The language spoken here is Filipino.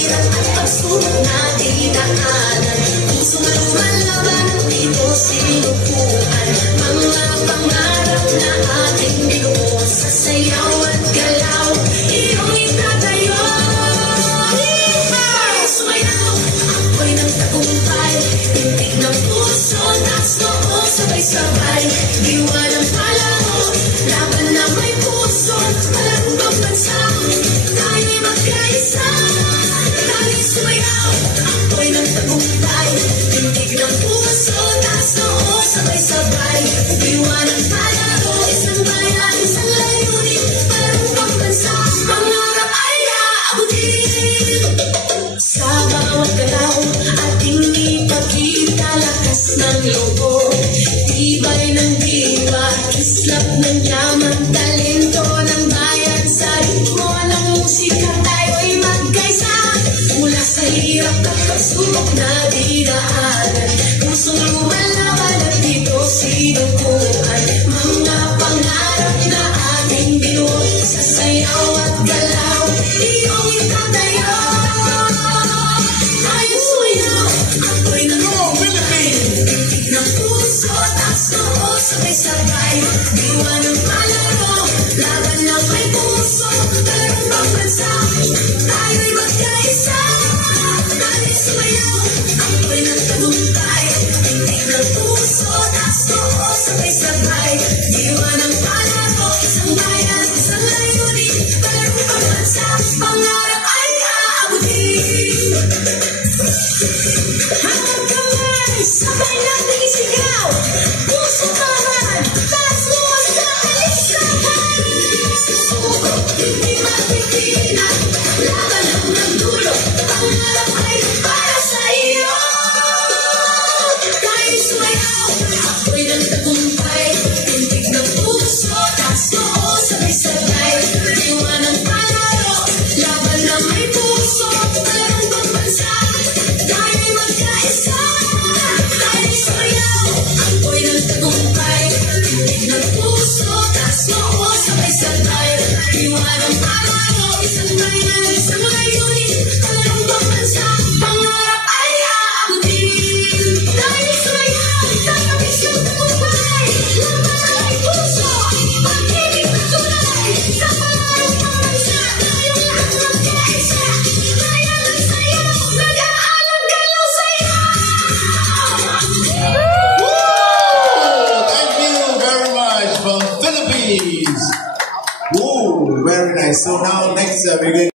hirap at pagsubok na dinaanan. Puso na lumalaban dito sinukuan. Mga pangarap na ating binuo sa sayaw at galaw, iyong itatayo. Sumayaw, ako'y ng tagumpay, tindig ng puso, taas noo, sabay-sabay. Diwa ng palaro, laban na may puso, walang pagbansa, tayo'y magkaisa. Tayo'y sumayaw, ako'y ng tagumpay, tindig ng puso, taas noo, sabay-sabay. Diwa ng palaro, isang bayan, isang layunin, walang pagbansa, pangarap ay aabutin. Sa bawat galaw, ating ipakita lakas ng loob, tibay ng diwa, kislap ng yaman, talento ng bayan. Sa ritmo ng musika tayo'y magkaisa. Mula sa hirap at pagsubok na dinaanan, pusong lumalaban at dito sinukuan. Mga pangarap na ating binuo sa sayaw at galaw, iyong itatayo. Tayo'y sumayaw, ako'y ng Philippines, tindig ng puso, taas noo, sabay-sabay. Diwa ng palaro, laban na may puso, walang pagbansa, tayo'y magkaisa. Tayo'y sumayaw, ako'y ng tagumpay, tindig ng puso, taas noo, sabay-sabay. Diwa ng palaro, isang bayan, isang layunin, walang pagbansa, pangarap ay aabutin. Hanggang kamay, sabay natin isigaw, puso tahan, taas noo, sabay-sabay. Susuko, hindi matitinag, laban hanggang dulo, pangarap ay para sa iyo. Tayo'y sumayaw, ako'y ng tagumpay, tindig ng puso, taas noo, sabay-sabay. Diwa ng palaro, laban na may puso, walang pagbansa, tayo'y magkaisa. Tayo'y sumayaw, ako'y ng tagumpay, tindig ng puso, taas noo, sabay-sabay. Diwa ng palaro, isang bayan, isang layunin, walang pagbansa, pangarap ay aabutin. Tayo'y sumayaw, tayo'y isang tagumpay, laban na may puso, pag-ibig na tunay, sa pangarap ng bansa, tayong lahat magkaisa. Kaya ng sayaw, nag-aalog-galaw sayaw. Thank you very much from Philippines. Ooh, very nice. So now next we're going